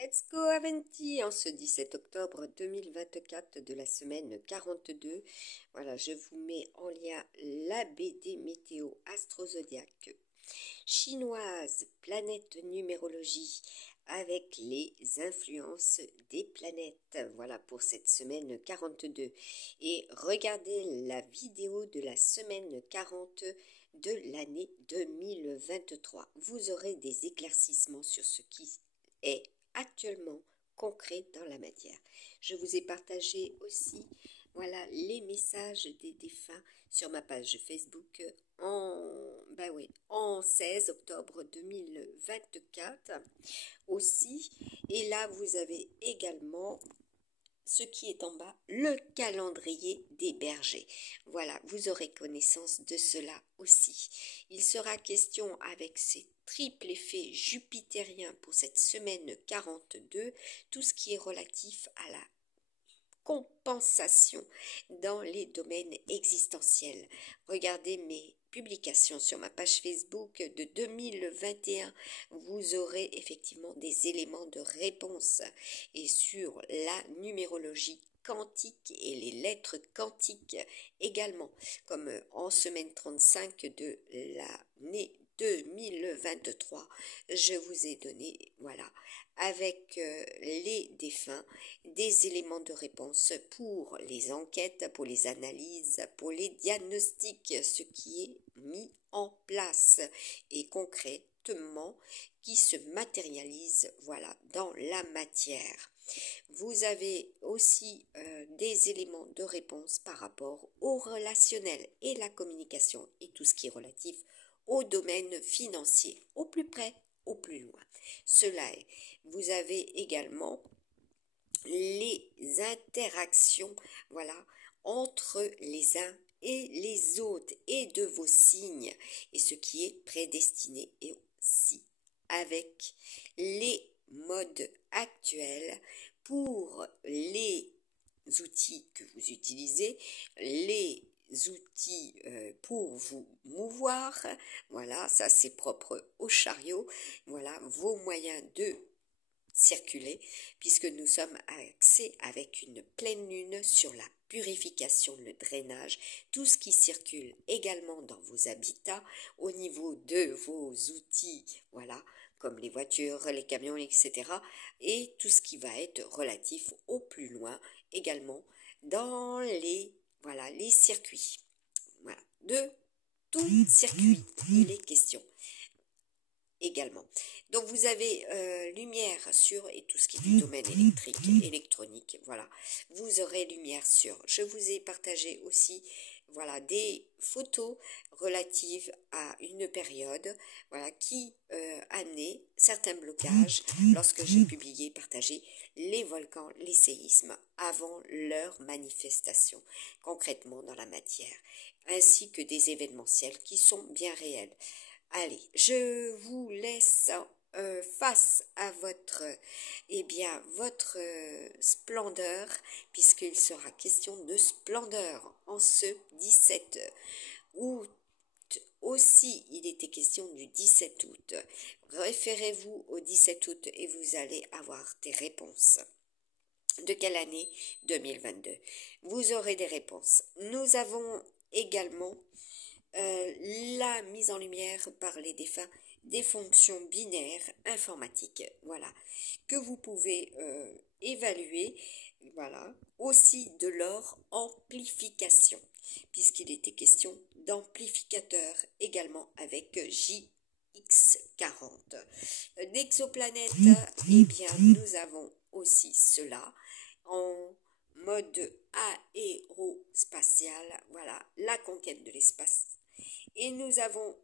Let's go Aventi en ce 17 octobre 2024 de la semaine 42. Voilà, je vous mets en lien la BD météo astrozodiaque chinoise, planète numérologie avec les influences des planètes. Voilà pour cette semaine 42. Et regardez la vidéo de la semaine 40 de l'année 2023. Vous aurez des éclaircissements sur ce qui est actuellement concret dans la matière. Je vous ai partagé aussi les messages des défunts sur ma page Facebook en 16 octobre 2024 aussi. Et là, vous avez également ce qui est en bas, le calendrier des bergers. Voilà, vous aurez connaissance de cela aussi. Il sera question avec ces triple effet jupitérien pour cette semaine 42, tout ce qui est relatif à la compensation dans les domaines existentiels. Regardez mes publications sur ma page Facebook de 2021, vous aurez effectivement des éléments de réponse et sur la numérologie quantique et les lettres quantiques également, comme en semaine 35 de l'année 2023, je vous ai donné, avec les défunts, des éléments de réponse pour les enquêtes, pour les analyses, pour les diagnostics, ce qui est mis en place et concrètement qui se matérialise dans la matière. Vous avez aussi des éléments de réponse par rapport au relationnel et la communication et tout ce qui est relatif au domaine financier, au plus près, au plus loin. Cela est, vous avez également les interactions, entre les uns et les autres et de vos signes et ce qui est prédestiné et aussi avec les modes actuels pour les outils que vous utilisez, les outils pour vous mouvoir, ça c'est propre au chariot, vos moyens de circuler, puisque nous sommes axés avec une pleine lune sur la purification, le drainage, tout ce qui circule également dans vos habitats, au niveau de vos outils, comme les voitures, les camions, etc. Et tout ce qui va être relatif au plus loin, également dans les circuits. De tout circuit, il est question également. Donc vous avez lumière sur, et tout ce qui est du domaine électrique, électronique, vous aurez lumière sur. Je vous ai partagé aussi, des photos relatives à une période, qui a né certains blocages lorsque j'ai publié, partagé les volcans, les séismes avant leur manifestation, concrètement dans la matière, ainsi que des événementiels qui sont bien réels. Allez, je vous laisse face à votre splendeur, puisqu'il sera question de splendeur en ce 17 août. Aussi, il était question du 17 août. Référez-vous au 17 août et vous allez avoir des réponses. De quelle année? 2022. Vous aurez des réponses. Nous avons également la mise en lumière par les défunts des fonctions binaires informatiques, que vous pouvez évaluer, aussi de leur amplification, puisqu'il était question d'amplificateur également avec JX40. D'exoplanètes, nous avons aussi cela en mode aérospatial, la conquête de l'espace. Et nous avons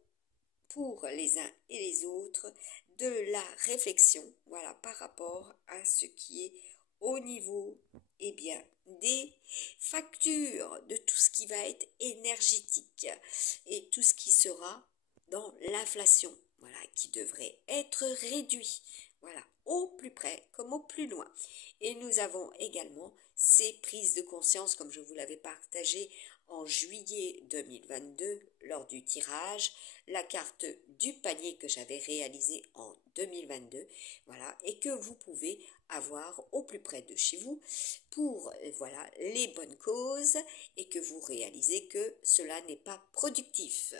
pour les uns et les autres de la réflexion, par rapport à ce qui est au niveau, des factures, de tout ce qui va être énergétique et tout ce qui sera dans l'inflation, qui devrait être réduit, au plus près comme au plus loin. Et nous avons également ces prises de conscience, comme je vous l'avais partagé en juillet 2022 lors du tirage, la carte du panier que j'avais réalisé en 2022, voilà, et que vous pouvez avoir au plus près de chez vous pour voilà les bonnes causes et que vous réalisez que cela n'est pas productif.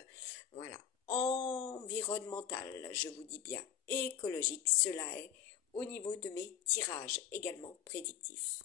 Voilà, environnemental, je vous dis bien écologique, cela est au niveau de mes tirages également prédictifs.